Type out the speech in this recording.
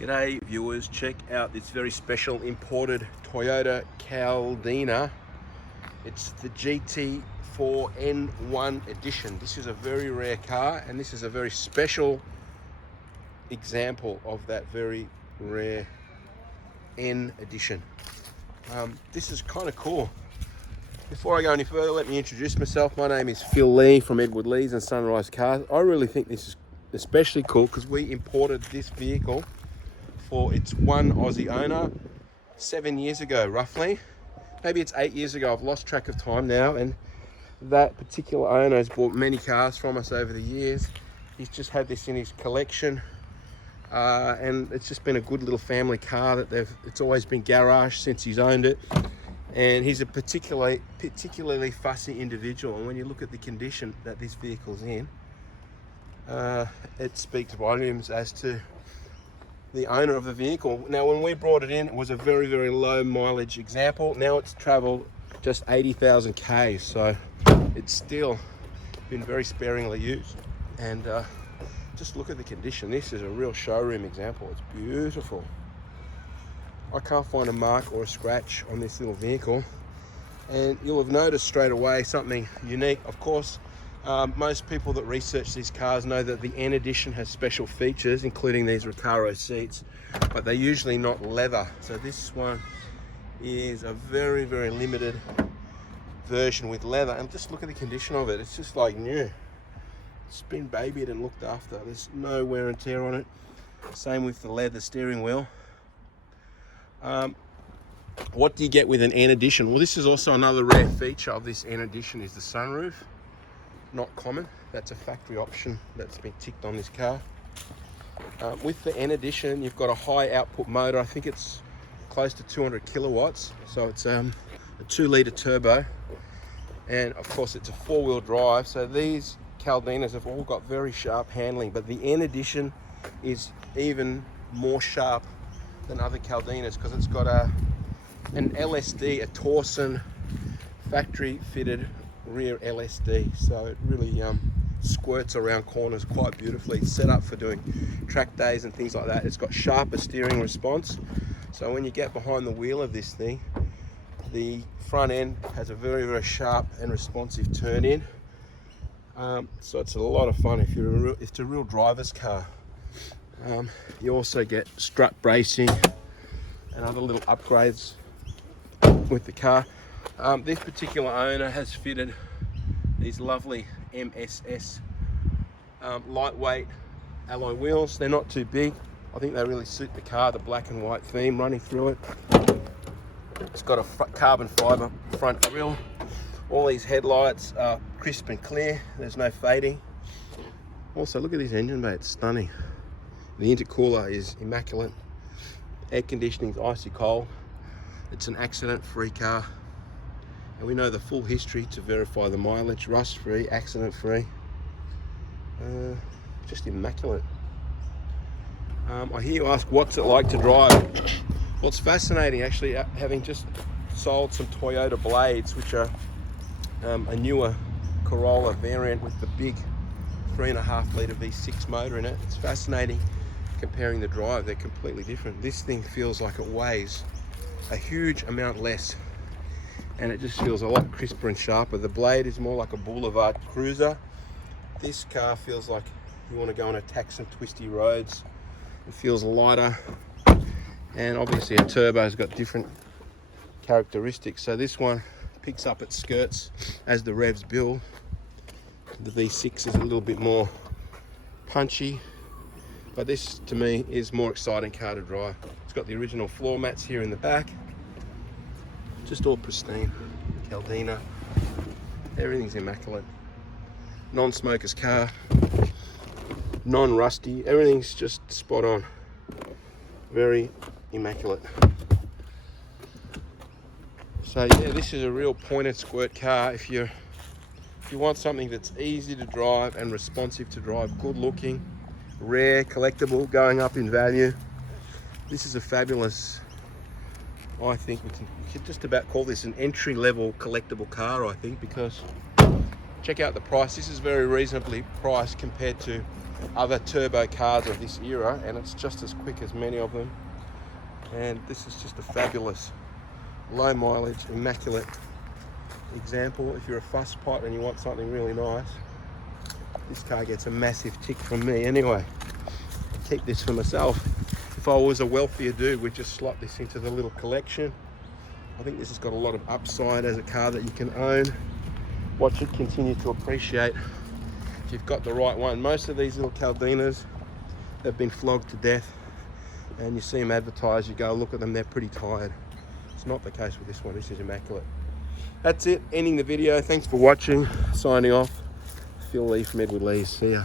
G'day viewers, check out this very special imported Toyota Caldina. It's the GT4N1 edition. This is a very rare car and this is a very special example of that very rare N edition. This is kind of cool. Before I go any further, let me introduce myself. My name is Phil Lee from Edward Lee's and SunRIseCars. I really think this is especially cool because we imported this vehicle for its one Aussie owner 7 years ago, roughly. Maybe it's 8 years ago. I've lost track of time now. And that particular owner has bought many cars from us over the years. He's just had this in his collection. And it's just been a good little family car that it's always been garaged since he's owned it. And he's a particularly fussy individual. And when you look at the condition that this vehicle's in, it speaks volumes as to the owner of the vehicle. Now, when we brought it in, it was a very, very low mileage example. Now it's traveled just 80,000 Ks, so it's still been very sparingly used. And just look at the condition. This is a real showroom example. It's beautiful. I can't find a mark or a scratch on this little vehicle. And you'll have noticed straight away something unique. Of course, most people that research these cars know that the N edition has special features, including these Recaro seats, but they're usually not leather. So this one is a very, very limited version with leather. And just look at the condition of it. It's just like new. It's been babied and looked after. There's no wear and tear on it. Same with the leather steering wheel. What do you get with an N edition? Well, this is also another rare feature of this N edition is the sunroof. Not common. That's a factory option that's been ticked on this car. With the N edition, you've got a high output motor. I think it's close to 200 kilowatts. So it's a 2-litre turbo. And of course, it's a 4-wheel drive. So these Caldinas have all got very sharp handling, but the N edition is even more sharp than other Caldinas because it's got an LSD, a Torsen factory fitted rear LSD, so it really squirts around corners quite beautifully. It's set up for doing track days and things like that. It's got sharper steering response, so when you get behind the wheel of this thing, the front end has a very, very sharp and responsive turn in. So it's a lot of fun if it's a real driver's car. You also get strut bracing and other little upgrades with the car. This particular owner has fitted these lovely MSS lightweight alloy wheels. They're not too big. I think they really suit the car, the black and white theme running through it. It's got a carbon fiber front grille. All these headlights are crisp and clear. There's no fading. Also, look at this engine bay, it's stunning. The intercooler is immaculate. Air conditioning is icy cold. It's an accident-free car. And we know the full history to verify the mileage, rust-free, accident-free. Just immaculate. I hear you ask, what's it like to drive? Well, it's fascinating actually, having just sold some Toyota Blades, which are a newer Corolla variant with the big 3.5-litre V6 motor in it. It's fascinating comparing the drive. They're completely different. This thing feels like it weighs a huge amount less, and it just feels a lot crisper and sharper. The Blade is more like a boulevard cruiser. This car feels like you want to go and attack some twisty roads. It feels lighter, and obviously a turbo's got different characteristics. So this one picks up its skirts as the revs build. The V6 is a little bit more punchy, but this to me is more exciting car to drive. It's got the original floor mats here in the back, just all pristine. Caldina, everything's immaculate. Non-smoker's car, non-rusty, everything's just spot on. Very immaculate. So yeah, this is a real point and squirt car. If you want something that's easy to drive and responsive to drive, good looking, rare, collectible, going up in value, this is a fabulous, I think we can just about call this an entry-level collectible car, I think, because check out the price. This is very reasonably priced compared to other turbo cars of this era, and it's just as quick as many of them. And this is just a fabulous, low mileage, immaculate example. If you're a fuss pot and you want something really nice, this car gets a massive tick from me anyway. I keep this for myself. If I was a wealthier dude, we'd just slot this into the little collection. I think this has got a lot of upside as a car that you can own. Watch it continue to appreciate if you've got the right one. Most of these little Caldinas have been flogged to death, and you see them advertised, you go look at them, they're pretty tired. It's not the case with this one. This is immaculate. That's it, ending the video. Thanks for watching. Signing off. Phil Lee from Edward Lee's. See ya.